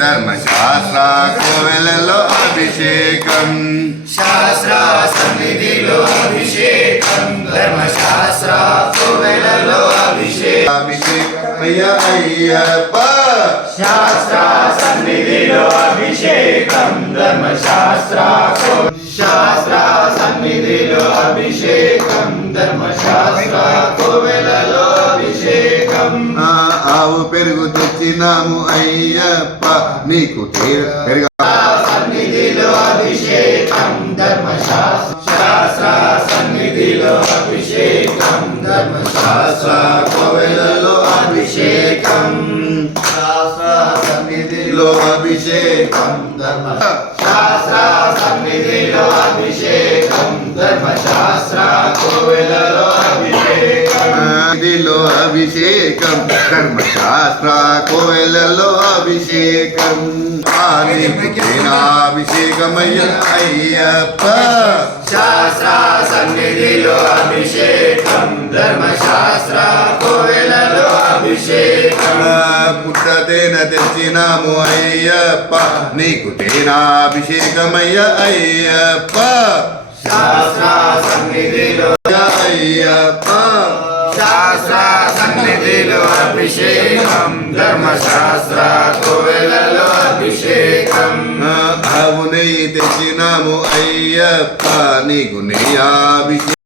ధర్మశాస్త్ర కోవెలలో అభిషేకం శాస్త్ర సన్నిధిలో అభిషేకం ధర్మశాస్త్ర కోవెలలో అభిషేకం అభిషేకమయ్య అయ్యప్ప శాస్త్ర సన్నిధిలో అభిషేకం ధర్మశాస్త్ర శాస్త్ర సన్నిధిలో అభిషేకం ధర్మశాస్త్ర కోవెలలో అభిషేకం ఆవు పెరుగు తెచ్చినాము అయ్యప్ప నీకు పెరుగు సన్నిధిలో అభిషేకం ధర్మశాస్త్ర శాస్త్ర సన్నిధిలో అభిషేకం ధర్మశాస్త్ర కోవెలలో అభిషేకం శాస్త్ర సన్నిధిలో అభిషేకం ధర్మశాస్త్ర సన్నిధిలో అభిషేకం ధర్మశాస్త్ర కోవెలలో అభిషేకం ఇదిలో అభిషేకం ధర్మశాస్త్ర కోవెలలో అభిషేకం అభిషేకమయ్య అయ్యప్ప శాస్త్ర సన్నిధిలో అభిషేకం ధర్మశాస్త్ర కోవెలలో అభిషేకం పుట్టతేన తెచ్చినాము అయ్యప్ప నీకు తేనాభిషేకమయ్య అయ్యప్ప శాస్త్ర సన్నిధిలో అయ్యప్ప శాస్త్ర సన్నిధిలో అభిషేకం ధర్మశాస్త్ర కోవెలలో అభిషేకం ఆవు నెయ్యి తెచ్చినాము అయ్యప్ప నీకు నెయ్యాభిషేకం